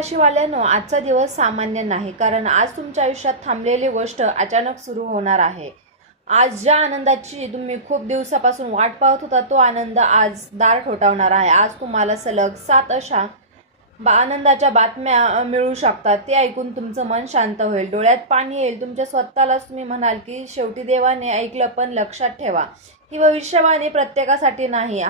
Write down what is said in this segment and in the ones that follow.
राशीवाल्यांनो, आजचा दिवस सामान्य नाही, कारण आज तुमच्या आयुष्यात थांबलेली गोष्ट अचानक सुरू होणार आहे. आज ज्या आनंदाची तुम्ही खूप दिवसापासून वाट पाहत होता, तो आनंद आज दार ठोठावणार आहे. आज तुम्हाला सलग 7 अशा आनंदाच्या बातम्या मिळू शकतात. ते ऐकून तुमचं मन शांत होईल, डोळ्यात पाणी येईल. तुमच्या स्वतःलाच तुम्ही म्हणाल की शेवटी देवाने ऐकलं. पण लक्षात ठेवा, ही भविष्यवाणी प्रत्येकासाठी नाही.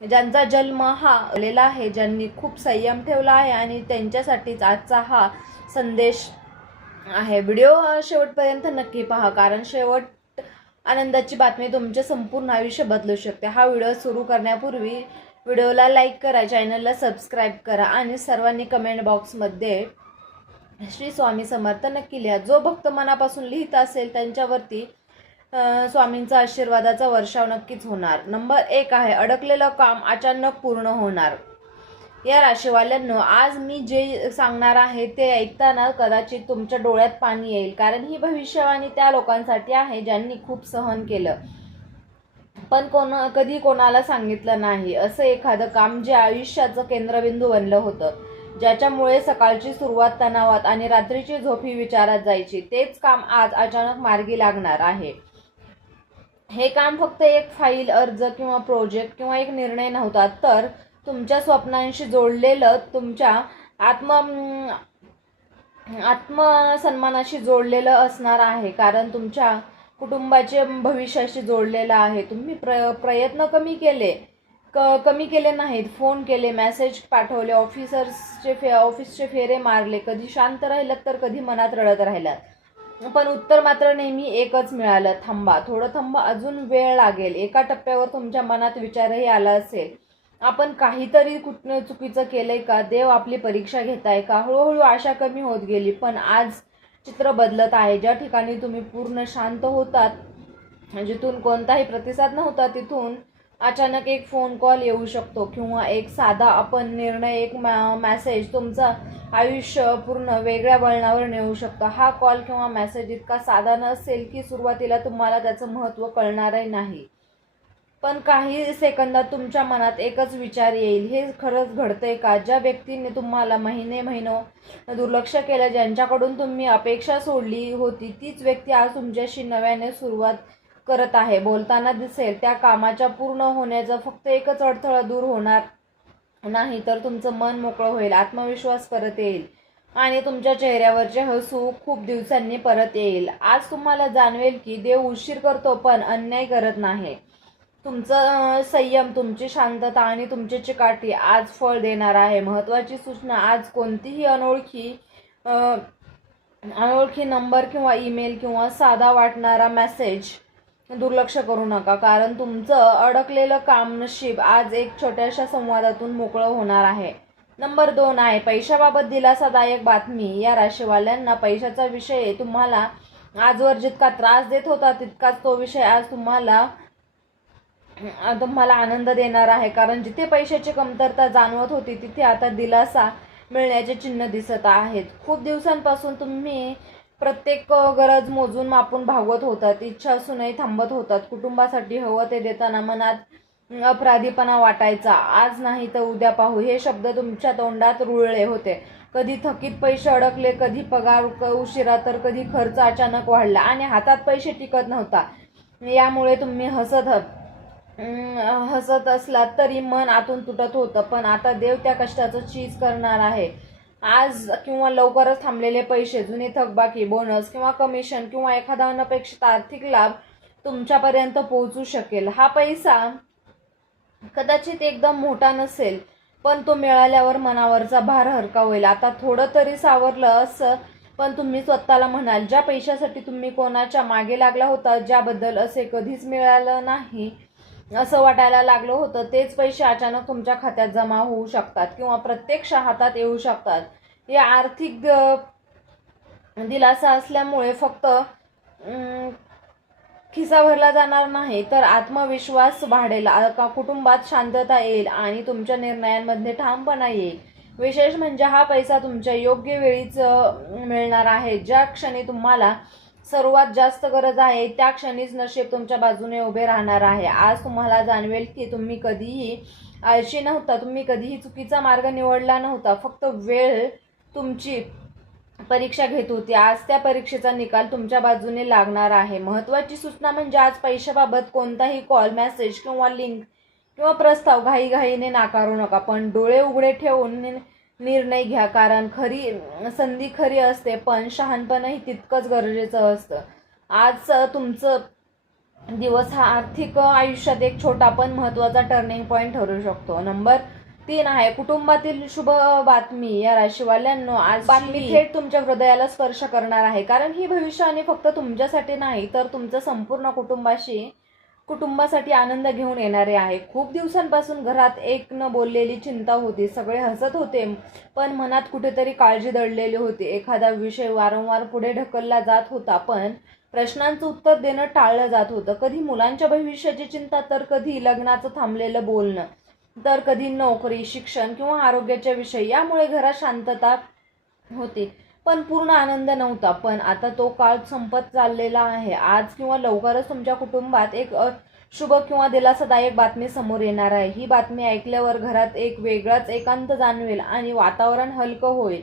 ज्यांचा जन्म हा आलेला आहे, ज्यांनी खूप संयम ठेवला आहे, आणि त्यांच्यासाठीच आजचा हा संदेश आहे. व्हिडिओ शेवटपर्यंत नक्की पहा, कारण शेवट आनंदाची बातमी तुमचे संपूर्ण आयुष्य बदलू शकते. हा व्हिडिओ सुरू करण्यापूर्वी व्हिडिओला लाईक करा, चॅनलला सबस्क्राईब करा, आणि सर्वांनी कमेंट बॉक्समध्ये श्री स्वामी समर्थ नक्की लिहा. जो भक्त मनापासून लिहित असेल त्यांच्यावरती स्वामींचा आशीर्वादाचा वर्षाव नक्कीच होणार. नंबर 1 आहे, अडकलेलं काम अचानक पूर्ण होणार. या राशीवाल्यांनो, आज मी जे सांगणार आहे ते ऐकताना कदाचित तुमच्या डोळ्यात पाणी येईल, कारण ही भविष्यवाणी त्या लोकांसाठी आहे ज्यांनी खूप सहन केलं, पण कधी कोणाला सांगितलं नाही. असं एखादं काम जे आयुष्याचं केंद्रबिंदू बनलं होतं, ज्याच्यामुळे सकाळची सुरुवात तणावात आणि रात्रीची झोप ही विचारात जायची, तेच काम आज अचानक मार्गी लागणार आहे. हे काम फक्त एक फाईल, अर्ज किंवा प्रोजेक्ट किंवा एक निर्णय नव्हता, तर तुमच्या स्वप्नांशी जोडलेलं, तुमच्या आत्मसन्मानाशी जोडलेलं असणार आहे, कारण तुमच्या कुटुंबाचे भविष्याशी जोडलेलं आहे. तुम्ही प्रयत्न कमी केले नाहीत, फोन केले, मेसेज पाठवले, ऑफिसचे फेरे मारले, कधी शांत राहिलात तर कधी मनात रडत राहिलात, पण उत्तर मात्र नेहमी एकच मिळालं, थांबा, थोडं थांबा, अजून वेळ लागेल. एका टप्प्यावर तुमच्या मनात विचारही आला असेल, आपण काहीतरी चुकीचं केलंय का? देव आपली परीक्षा घेताय का? हळूहळू आशा कमी होत गेली, पण आज चित्र बदलत आहे. ज्या ठिकाणी तुम्ही पूर्ण शांत होतात, जिथून कोणताही प्रतिसाद नव्हता, तिथून अचानक एक फोन कॉल येऊ शकतो, किंवा एक साधा आपण निर्णय, एक मेसेज तुमचं आयुष्य पूर्ण वेगळ्या वळणावर नेऊ शकतो. हा कॉल किंवा मेसेज इतका साधा नसेल की सुरुवातीला तुम्हाला त्याचं महत्त्व कळणारही नाही, पण काही सेकंदात तुमच्या मनात एकच विचार येईल, हे खरंच घडतंय का? ज्या व्यक्तीने तुम्हाला महिनो दुर्लक्ष केलं, ज्यांच्याकडून तुम्ही अपेक्षा सोडली होती, तीच व्यक्ती आज तुमच्याशी नव्याने सुरुवात करत आहे. बोलताना दिसेल, त्या कामाच्या पूर्ण होण्याचा फक्त एकच अडथळा दूर होणार नाही, तर तुमचं मन मोकळं होईल, आत्मविश्वास परत येईल, आणि तुमच्या चेहऱ्यावरचे हसू खूप दिवसांनी परत येईल. आज तुम्हाला जाणवेल की देव उशीर करतो, पण अन्याय करत नाही. तुमचं संयम, तुमची शांतता आणि तुमची चिकाटी आज फळ देणार आहे. महत्त्वाची सूचना, आज कोणतीही अनोळखी नंबर किंवा ईमेल किंवा साधा वाटणारा मेसेज दुर्लक्ष करू नका, कारण तुमचं अडकलेलं काम नशीब आज एक छोट्याशा संवादातून मोकळं होणार आहे. नंबर 2 आहे, पैशाबाबत दिलासादायक बातमी. या राशीवाल्यांना पैशाचा विषय तुम्हाला आजवर जितका त्रास देत होता, तितकाच तो विषय आज तुम्हाला आनंद देणार आहे, कारण जिथे पैशाची कमतरता जाणवत होती, तिथे आता दिलासा मिळण्याचे चिन्ह दिसत आहेत. खूप दिवसांपासून तुम्ही प्रत्येक गरज मोजून मापून भागवत होतात, इच्छा असूनही थांबत होतात. कुटुंबासाठी हवं ते देताना मनात अपराधीपणा वाटायचा. आज नाही तर उद्या पाहू, हे शब्द तुमच्या तोंडात रुळले होते. कधी थकीत पैसे अडकले, कधी पगार उशिरा, तर कधी खर्च अचानक वाढला आणि हातात पैसे टिकत नव्हता. यामुळे तुम्ही हसत असलात तरी मन आतून तुटत होतं, पण आता देव त्या कष्टाचं चीज करणार आहे. आज किंवा लवकरच थांबलेले पैसे, जुने थकबाकी, बोनस किंवा कमिशन किंवा एखादा अनपेक्षित आर्थिक लाभ तुमच्यापर्यंत पोहोचू शकेल. हा पैसा कदाचित एकदम मोठा नसेल, पण तो मिळाल्यावर मनावरचा भार हलका होईल. आता थोडं तरी सावरलं असं, पण तुम्ही स्वतःला म्हणाल, ज्या पैशासाठी तुम्ही कोणाच्या मागे लागला होता, ज्याबद्दल असे कधीच मिळालं नाही असं वाटायला लागलं होतं, तेच पैसे अचानक तुमच्या खात्यात जमा होऊ शकतात किंवा प्रत्यक्ष हातात येऊ शकतात. या आर्थिक दिलासा असल्यामुळे फक्त खिसा भरला जाणार नाही, तर आत्मविश्वास वाढेल, कुटुंबात शांतता येईल आणि तुमच्या निर्णयांमध्ये ठामपणा येईल. विशेष म्हणजे हा पैसा तुमच्या योग्य वेळीच मिळणार आहे. ज्या क्षणी तुम्हाला सर्वात जास्त गरज आहे, त्या क्षणीच नशीब तुमच्या बाजूने उभे राहणार आहे. आज तुम्हाला जाणवेल की तुम्ही कधीही आळशी नव्हता, तुम्ही कधीही चुकीचा मार्ग निवडला नव्हता. फक्त वेळ तुमची परीक्षा घेत होती. आज त्या परीक्षेचा निकाल तुमच्या बाजूने लागणार आहे. महत्त्वाची सूचना म्हणजे आज पैशाबाबत कोणताही कॉल, मेसेज किंवा लिंक किंवा प्रस्ताव घाईघाईने नाकारू नका, पण डोळे उघडे ठेवून निर्णय घ्या. कारण संधी खरी असते, पण शहाणपणही तितकंच गरजेचं असतं. आज तुमचं दिवस हा आर्थिक आयुष्यात एक छोटा पण महत्त्वाचा टर्निंग पॉईंट ठरू शकतो. नंबर 3 आहे कुटुंबातील शुभ बातमी. या राशीवाल्यांनो, आज बातमी थेट तुमच्या हृदयाला स्पर्श करणार आहे, कारण ही भविष्यवाणी फक्त तुमच्यासाठी नाही तर तुमचं संपूर्ण कुटुंबासाठी आनंद घेऊन येणारे आहे. खूप दिवसांपासून घरात एक न बोललेली चिंता होती. सगळे हसत होते, पण मनात कुठेतरी काळजी दडलेली होती. एखादा विषय वारंवार पुढे ढकलला जात होता, पण प्रश्नांचं उत्तर देणं टाळलं जात होतं. कधी मुलांच्या भविष्याची चिंता, तर कधी लग्नाचं थांबलेलं बोलणं, तर कधी नोकरी, शिक्षण किंवा आरोग्याच्या विषयी. यामुळे घरात शांतता होती, पण पूर्ण आनंद नव्हता. पण आता तो काळ संपत चाललेला आहे. आज किंवा लवकरच तुमच्या कुटुंबात एक शुभ किंवा दिलासादायक बातमी समोर येणार आहे. ही बातमी ऐकल्यावर घरात एक वेगळाच एकांत जाणवेल आणि वातावरण हलकं होईल.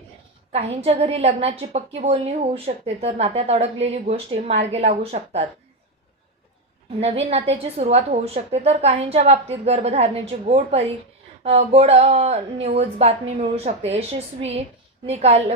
काहींच्या घरी लग्नाची पक्की बोलणी होऊ शकते, तर नात्यात अडकलेली गोष्टी मार्गी लागू शकतात. नवीन नात्याची सुरुवात होऊ शकते, तर काहींच्या बाबतीत गर्भधारणेची गोड न्यूज बातमी मिळू शकते.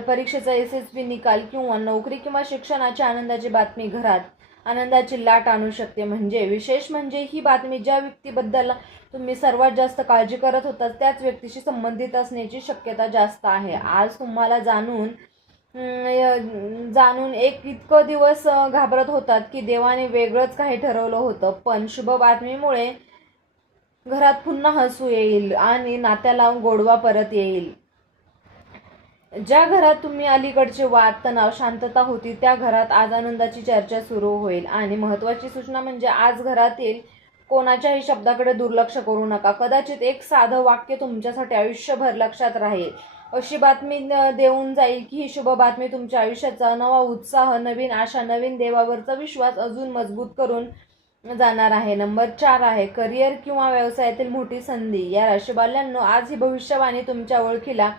परीक्षेचा यशस्वी निकाल किंवा नोकरी किंवा शिक्षणाच्या आनंदाची बातमी घरात आनंदाची लाट आणू शकते. विशेष म्हणजे ही बातमी ज्या व्यक्तीबद्दल तुम्ही सर्वात जास्त काळजी करत होता त्याच व्यक्तीशी संबंधित असण्याची शक्यता जास्त आहे. आज तुम्हाला जाणून एक इतकं दिवस घाबरत होतात की देवाने वेगळंच काही ठरवलं होतं, पण शुभ बातमीमुळे घरात पुन्हा हसू येईल आणि नात्याला गोडवा परत येईल. ज्या घरात तुम्ही अलीकडचे वाद, तणाव, शांतता होती, त्या घरात आज आनंदाची चर्चा सुरू होईल. आणि महत्त्वाची सूचना म्हणजे आज घरातील कोणाच्याही शब्दाकडे दुर्लक्ष करू नका. कदाचित एक साधं वाक्य तुमच्यासाठी आयुष्यभर लक्षात राहील अशी बातमी देऊन जाईल की ही शुभ बातमी तुमच्या आयुष्याचा नवा उत्साह, नवीन आशा, नवीन देवावरचा विश्वास अजून मजबूत करून जाणार आहे. नंबर 4 आहे करिअर किंवा व्यवसायातील मोठी संधी. या राशीवाल्यांनो, आज ही भविष्यवाणी तुमच्या ओळखीला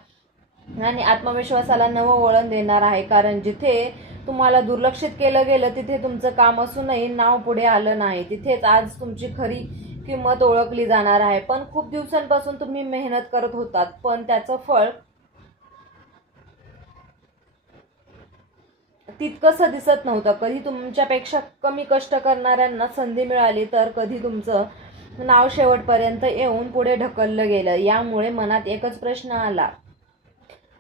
आणि आत्मविश्वासाला नवं वळण देणार आहे. कारण जिथे तुम्हाला दुर्लक्षित केलं गेलं तिथे तुमचं काम असूनही नाव पुढे आलं नाही, तिथेच आज तुमची खरी किंमत ओळखली जाणार आहे. पण खूप दिवसांपासून तुम्ही मेहनत करत होतात, पण त्याचं फळ तितकंसं दिसत नव्हतं. कधी तुमच्यापेक्षा कमी कष्ट करणाऱ्यांना संधी मिळाली, तर कधी तुमचं नाव शेवटपर्यंत येऊन पुढे ढकललं गेलं. यामुळे मनात एकच प्रश्न आला,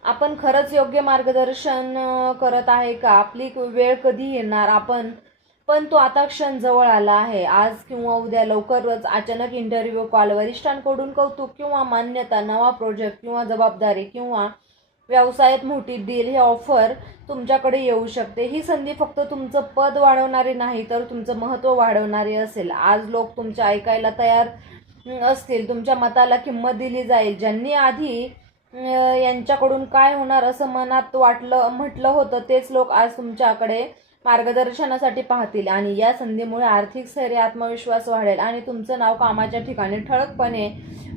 आपण खरंच योग्य मार्गदर्शन करत आहे का? आपली वेळ कधी येणार? पण तो आता क्षण जवळ आला आहे. आज किंवा उद्या लवकरच अचानक इंटरव्ह्यू कॉल, वरिष्ठांकडून कौतुक किंवा मान्यता, नवा प्रोजेक्ट किंवा जबाबदारी किंवा व्यवसायात मोठी डील, हे ऑफर तुमच्याकडे येऊ शकते. ही संधी फक्त तुमचं पद वाढवणारी नाही, तर तुमचं महत्त्व वाढवणारी असेल. आज लोक तुमच्या ऐकायला तयार असतील, तुमच्या मताला किंमत दिली जाईल. ज्यांनी आधी यांच्याकडून काय होणार असं मनात म्हटलं होतं, तेच लोक आज तुमच्याकडे मार्गदर्शनासाठी पाहतील. आणि या संधीमुळे आर्थिक स्थैर्य, आत्मविश्वास वाढेल आणि तुमचं नाव कामाच्या ठिकाणी ठळकपणे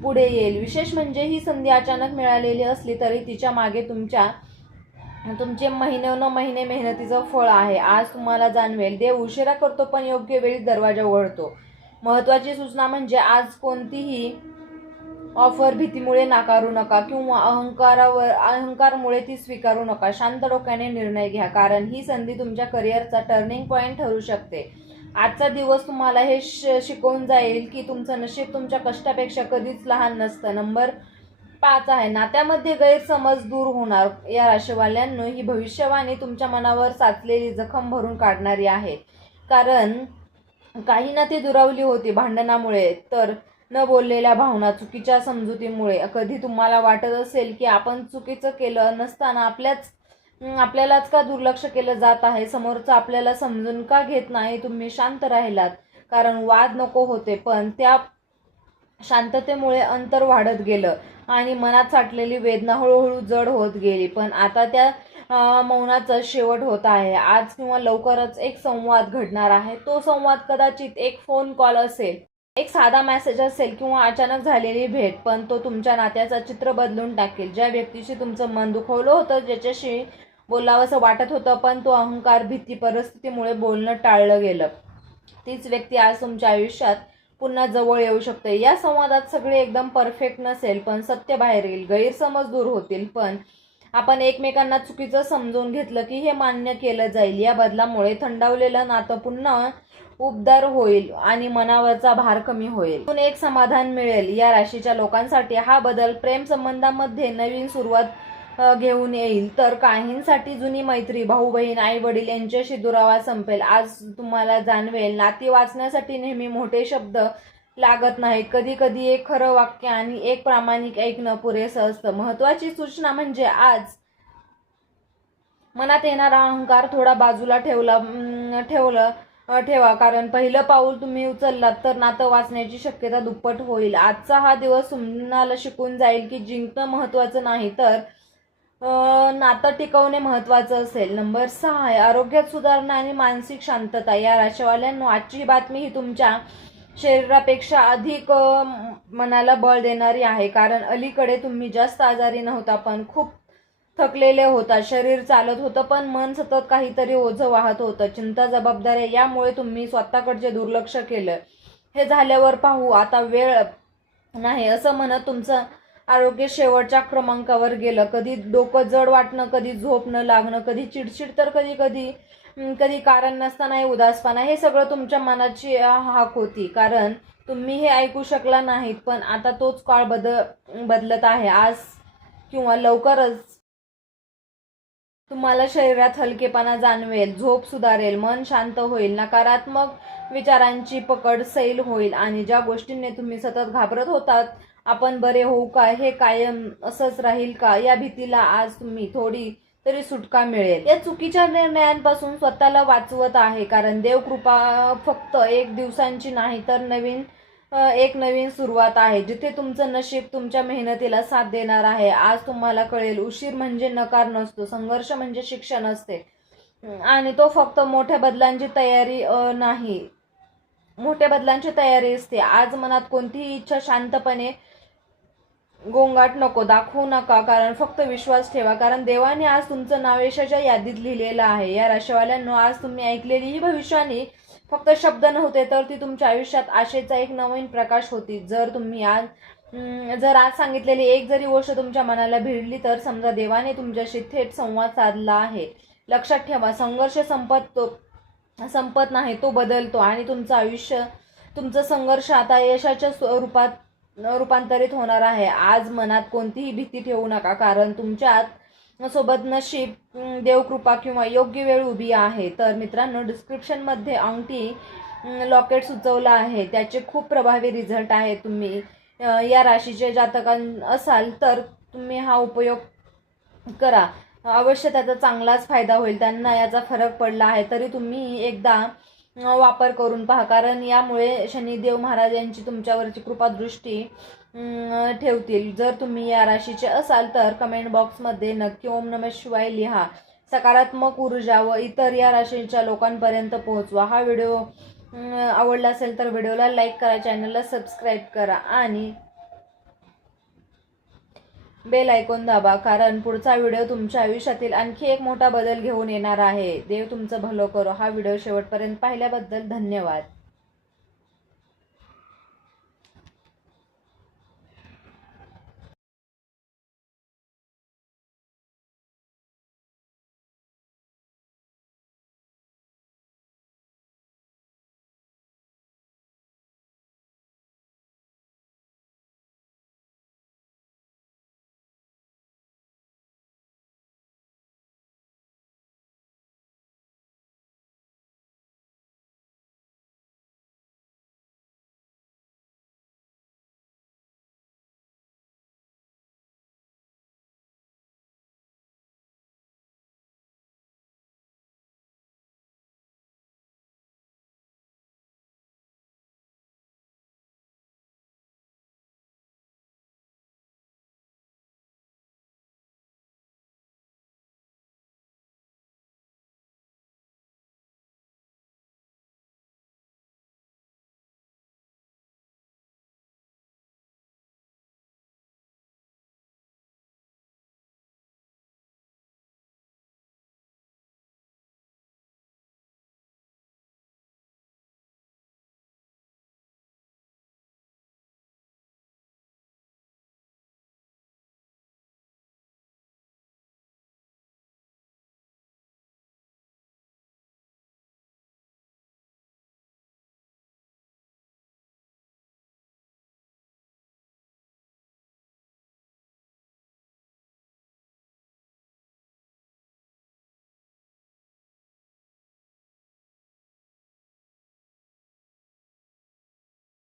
पुढे येईल. विशेष म्हणजे ही संधी अचानक मिळालेली असली तरी तिच्या मागे तुमचे महिने मेहनतीचं फळ आहे. आज तुम्हाला जाणवेल, देव उशिरा करतो पण योग्य वेळी दरवाजा उघडतो. महत्त्वाची सूचना म्हणजे आज कोणतीही ऑफर भीतीमुळे नाकारू नका किंवा अहंकारमुळे ती स्वीकारू नका. शांत डोक्याने निर्णय घ्या, कारण ही संधी तुमच्या करिअरचा टर्निंग पॉईंट ठरू शकते. आजचा दिवस तुम्हाला हे शिकवून जाईल की तुमचं नशीब तुमच्या कष्टापेक्षा कधीच लहान नसतं. नंबर 5 आहे नात्यामध्ये गैरसमज दूर होणार. या राशीवाल्यांनो, ही भविष्यवाणी तुमच्या मनावर साचलेली जखम भरून काढणारी आहे. कारण काही नाती दुरावली होती भांडणामुळे, तर न बोललेल्या भावना, चुकीच्या समजुतीमुळे. कधी तुम्हाला वाटत असेल की आपण चुकीचं केलं नसताना आपल्यालाच का दुर्लक्ष केलं जात आहे, समोरचं आपल्याला समजून का घेत नाही. तुम्ही शांत राहिलात कारण वाद नको होते, पण त्या शांततेमुळे अंतर वाढत गेलं आणि मनात साठलेली वेदना हळूहळू जड होत गेली. पण आता त्या मौनाचा शेवट होत आहे. आज किंवा लवकरच एक संवाद घडणार आहे. तो संवाद कदाचित एक फोन कॉल असेल, एक साधा मेसेज असेल किंवा अचानक झालेली भेट, पण तो तुमच्या नात्याचं चित्र बदलून टाकेल. ज्या व्यक्तीशी तुमचं मन दुखवलं होतं, ज्याच्याशी बोलावंसं वाटत होतं, पण तो अहंकार, भीती, परिस्थितीमुळे बोलणं टाळलं गेलं, तीच व्यक्ती आज तुमच्या आयुष्यात पुन्हा जवळ येऊ शकते. या संवादात सगळे एकदम परफेक्ट नसेल, पण सत्य बाहेर येईल, गैरसमज दूर होतील, पण आपण एकमेकांना चुकीचं समजून घेतलं की हे मान्य केलं जाईल. या बदलामुळे थंडावलेलं नातं पुन्हा उबदार होईल आणि मनावरचा भार कमी होईल. एक समाधान मिळेल. या राशीच्या लोकांसाठी हा बदल प्रेम संबंधामध्ये नवीन सुरुवात घेऊन येईल, तर काहींसाठी जुनी मैत्री, भाऊ बहीण, आई वडील यांच्याशी दुरावा संपेल. आज तुम्हाला जाणवेल, नाती वाचण्यासाठी नेहमी मोठे शब्द लागत नाहीत. कधी कधी एक खरं वाक्य आणि एक प्रामाणिक ऐकणं पुरेसं असतं. महत्वाची सूचना म्हणजे आज मनात येणारा अहंकार थोडा बाजूला ठेवा, कारण पहिलं पाऊल तुम्ही उचललात तर नातं वाचण्याची शक्यता दुप्पट होईल. आजचा हा दिवस तुम्हाला शिकून जाईल की जिंकणं महत्वाचं नाही, तर नातं टिकवणे महत्वाचं असेल. नंबर 6 आहे आरोग्यात सुधारणा आणि मानसिक शांतता. या राशीवाल्यांनो, आजची ही बातमी ही तुमच्या शरीरापेक्षा अधिक मनाला बळ देणारी आहे, कारण अलीकडे तुम्ही जास्त आजारी नव्हता, पण खूप थकलेले होता. शरीर चालत होतं, पण मन सतत काहीतरी ओझं वाहत होतं. चिंता, जबाबदाऱ्या यामुळे तुम्ही स्वतःकडचे दुर्लक्ष केलं. हे झाल्यावर पाहू, आता वेळ नाही असं म्हणत तुमचं आरोग्य शेवटच्या क्रमांकावर गेलं. कधी डोकं जड वाटणं, कधी झोप न लागणं, कधी चिडचिड, तर कधी कधी कधी कारण नसतानाही उदासपणा. हे सगळं तुमच्या मनाची हाक होती, कारण तुम्ही हे ऐकू शकला नाहीत. पण आता तोच काळ बदलत आहे. आज किंवा लवकरच तुम्हाला शरीरात हलकेपणा जाणवेल, झोप सुधारेल, मन शांत होईल, नकारात्मक विचारांची पकड सैल होईल आणि ज्या गोष्टींनी तुम्ही सतत घाबरत होतात, आपण बरे होऊ का, हे कायम असंच राहील का, या भीतीला आज तुम्ही थोडी तरी सुटका मिळेल. या चुकीच्या निर्णयांपासून स्वतःला वाचवत आहे, कारण देवकृपा फक्त एक दिवसांची नाही, तर एक नवीन सुरुवात आहे, जिथे तुमचं नशीब तुमच्या मेहनतीला साथ देणार आहे. आज तुम्हाला कळेल, उशीर म्हणजे नकार नसतो, संघर्ष म्हणजे शिक्षण असते आणि तो फक्त मोठ्या बदलांची तयारी नाही, मोठ्या बदलांची तयारी असते. आज मनात कोणतीही इच्छा शांतपणे गोंगाट नको, दाखवू नका, कारण फक्त विश्वास ठेवा, कारण देवाने आज तुमचं नाव यशाच्या यादीत लिहिलेलं आहे. या राशीवाल्यांनो, आज तुम्ही ऐकलेली ही भविष्यवाणी फक्त शब्द नव्हते, तर ती तुमच्या आयुष्यात आशेचा एक नवीन प्रकाश होती. जर आज सांगितलेली एक जरी गोष्ट तुमच्या मनाला भिडली, तर समजा देवाने तुमच्याशी थेट संवाद साधला आहे. लक्षात ठेवा, संघर्ष संपत नाही, तो बदलतो आणि तुमचं संघर्ष आता यशाच्या रूपांतरित होणार आहे. आज मनात कोणतीही भीती ठेवू नका, कारण तुमच्यात सोबत नशीब, देवकृपा किंवा योग्य वेळ उभी आहे. तर मित्रांनो, डिस्क्रिप्शनमध्ये अंगठी लॉकेट सुचवलं आहे, त्याचे खूप प्रभावी रिझल्ट आहे. तुम्ही या राशीचे जातकां असाल तर तुम्ही हा उपयोग करा, अवश्य त्याचा चांगलाच फायदा होईल. त्यांना याचा फरक पडला आहे तरी तुम्ही एकदा वापर करून पहा, कारण यामुळे शनिदेव महाराज यांची तुमच्यावरची कृपादृष्टी ठेवतील. जर तुम्ही या राशीचे असाल तर कमेंट बॉक्समध्ये नक्की ओम नमः शिवाय लिहा. सकारात्मक ऊर्जा व इतर या राशीच्या लोकांपर्यंत पोहोचवा. हा व्हिडिओ आवडला असेल तर व्हिडिओला लाईक करा, चॅनलला सबस्क्राईब करा आणि बेल आयकॉन दाबा, कारण पुढचा व्हिडिओ तुमच्या आयुष्यातील आणखी एक मोठा बदल घेऊन येणार आहे. देव तुमचं भलं करो. हा व्हिडिओ शेवटपर्यंत पाहिल्याबद्दल धन्यवाद.